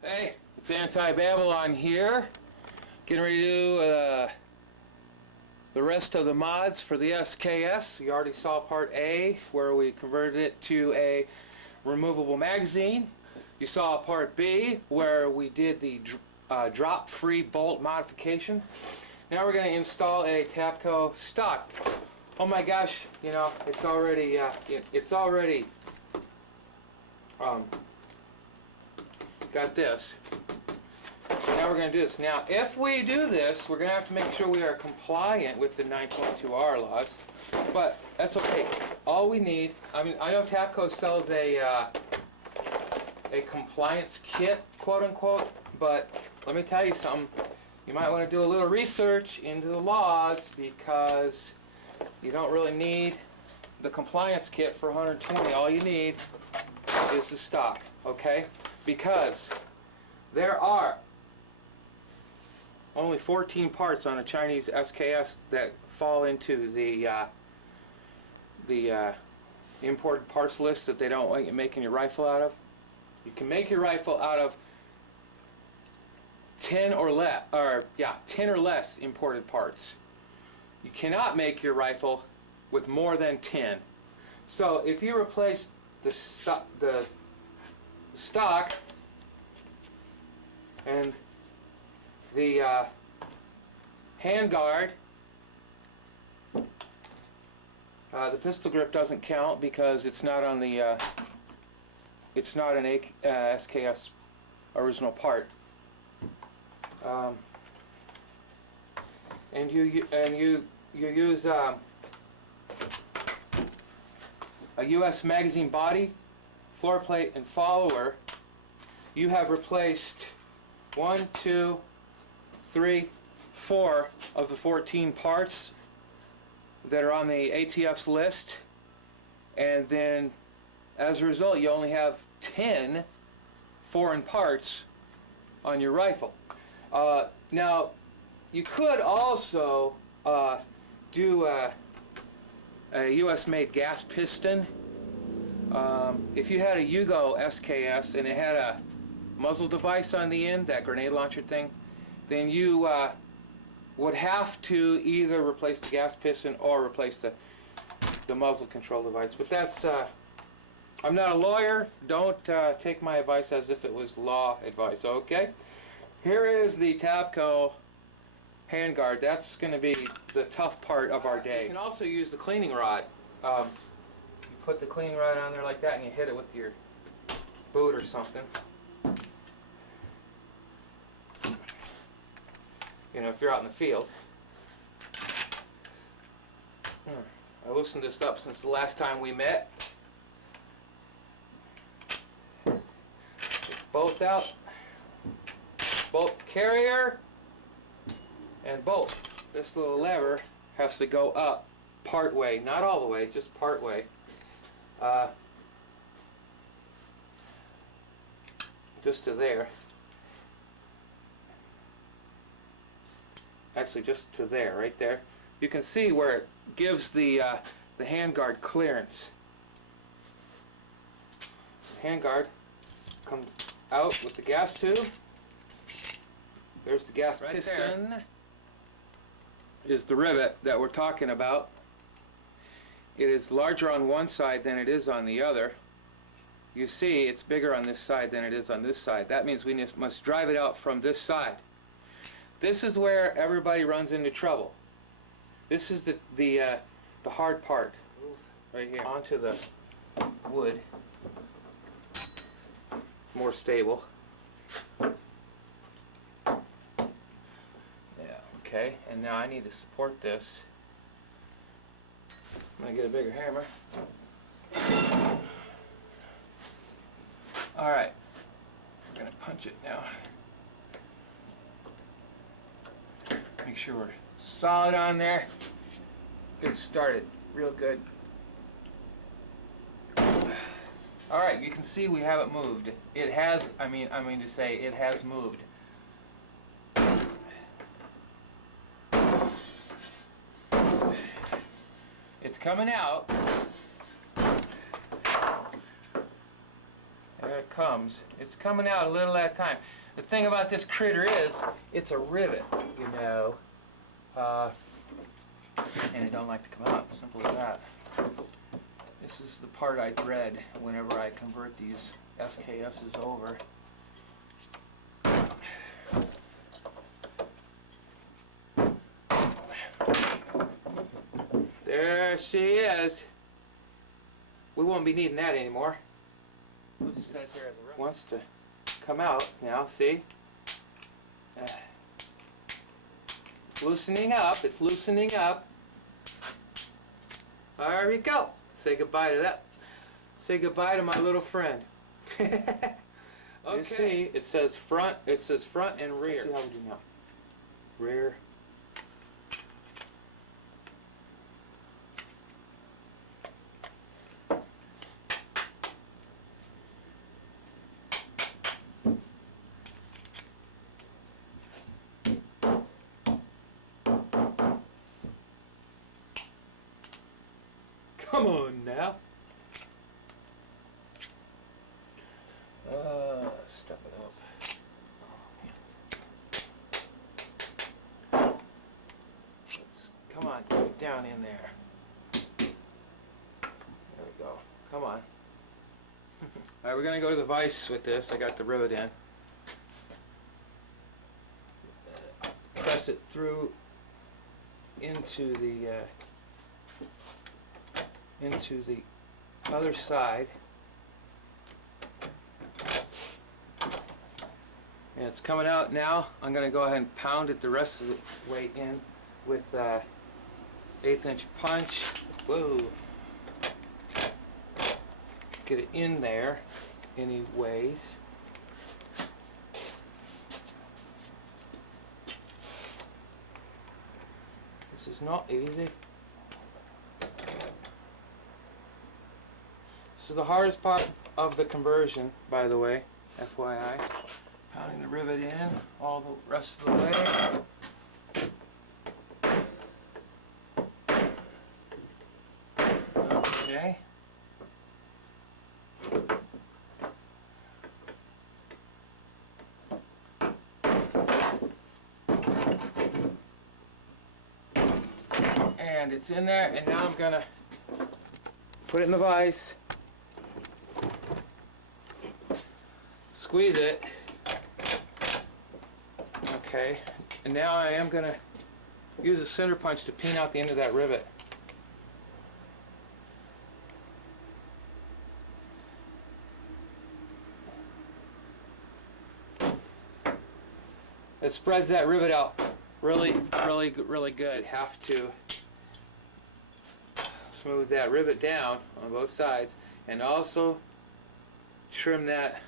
Hey, it's Anti-Babylon here, getting ready to do the rest of the mods for the SKS. You already saw part A, where we converted it to a removable magazine. You saw part B, where we did the drop-free bolt modification. Now we're going to install a Tapco stock. Oh my gosh, you know, it's already got this. Now we're going to do this. Now, if we do this, we're going to have to make sure we are compliant with the 922R laws. But that's okay. All we need, I know Tapco sells a compliance kit, quote unquote, but let me tell you something. You might want to do a little research into the laws, because you don't really need the compliance kit for 120. All you need is the stock, okay? Because there are only 14 parts on a Chinese SKS that fall into the imported parts list that they don't want you making your rifle out of. You can make your rifle out of 10 or less imported parts. You cannot make your rifle with more than 10. So if you replace the stock and the handguard, the pistol grip doesn't count because it's not on the it's not an SKS original part. And you use a US magazine body, floor plate, and follower. You have replaced 1, 2, 3, 4 of the 14 parts that are on the ATF's list, and then as a result you only have 10 foreign parts on your rifle. Now you could also do a US made gas piston. If you had a Yugo SKS and it had a muzzle device on the end, that grenade launcher thing, then you would have to either replace the gas piston or replace the muzzle control device. But that's I'm not a lawyer. Don't take my advice as if it was law advice. Okay, here is the Tapco handguard. That's going to be the tough part of our day. You can also use the cleaning rod. You put the cleaning rod on there like that and you hit it with your boot or something. You know, if you're out in the field. I loosened this up since the last time we met. Bolt out, bolt carrier, and bolt. This little lever has to go up part way, not all the way, just part way. Just to there. Actually, just to there, right there. You can see where it gives the handguard clearance. Handguard comes out with the gas tube. There's the gas piston. There is the rivet that we're talking about. It is larger on one side than it is on the other. You see, it's bigger on this side than it is on this side. That means we must drive it out from this side. This is where everybody runs into trouble. This is the hard part. Right here onto the wood. More stable. Yeah, okay. And now I need to support this. I'm going to get a bigger hammer. Alright. We're going to punch it now. Make sure we're solid on there. Get it started real good. Alright, you can see we haven't moved. It has, I mean to say, it has moved. It's coming out. There it comes. It's coming out a little at a time. The thing about this critter is, it's a rivet, you know. And it don't like to come out, simple as that. This is the part I dread whenever I convert these SKSs over. There she is. We won't be needing that anymore. We'll just set it there as a rivet. Wants to come out now, see? Loosening up, it's loosening up. There we go. Say goodbye to that. Say goodbye to my little friend. Okay. You see, it says front and rear. Let's see how we do now. Rear. Come on now. Step it up. Come on, get it down in there. There we go. Come on. Alright, we're gonna go to the vise with this. I got the rivet in. Press it through into the other side, and it's coming out now. I'm going to go ahead and pound it the rest of the way in with 1/8 inch punch. Whoa! Get it in there anyways. This is not easy. This is the hardest part of the conversion, by the way, FYI. Pounding the rivet in all the rest of the way. Okay. And it's in there, and now I'm gonna put it in the vise. Squeeze it. Okay, and now I am going to use a center punch to peen out the end of that rivet. It spreads that rivet out really good. Have to smooth that rivet down on both sides, and also trim that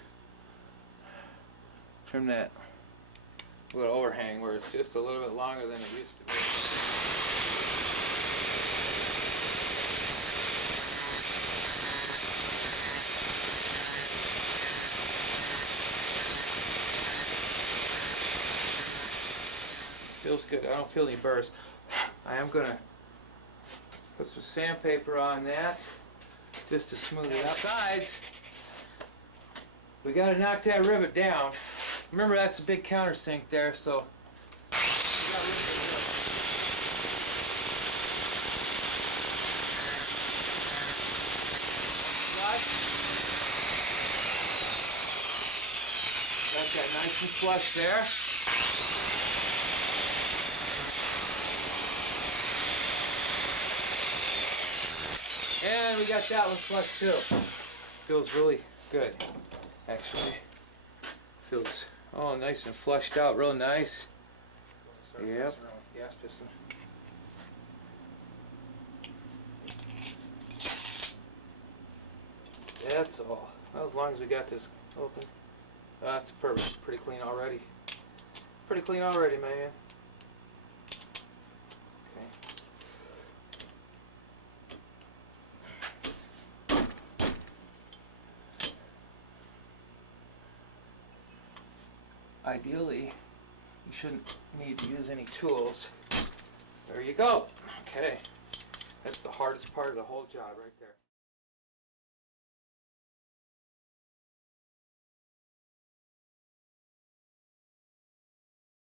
little overhang where it's just a little bit longer than it used to be. Feels good. I don't feel any burrs. I am going to put some sandpaper on that just to smooth it out. Besides, we got to knock that rivet down. Remember, that's a big countersink there, so got that nice and flush there. And we got that one flush too. Feels really good, actually. Feels nice and flushed out, real nice. Yep. Gas piston. That's all. Well, as long as we got this open. That's perfect. Pretty clean already. Pretty clean already, man. Ideally, you shouldn't need to use any tools. There you go. Okay. That's the hardest part of the whole job right there.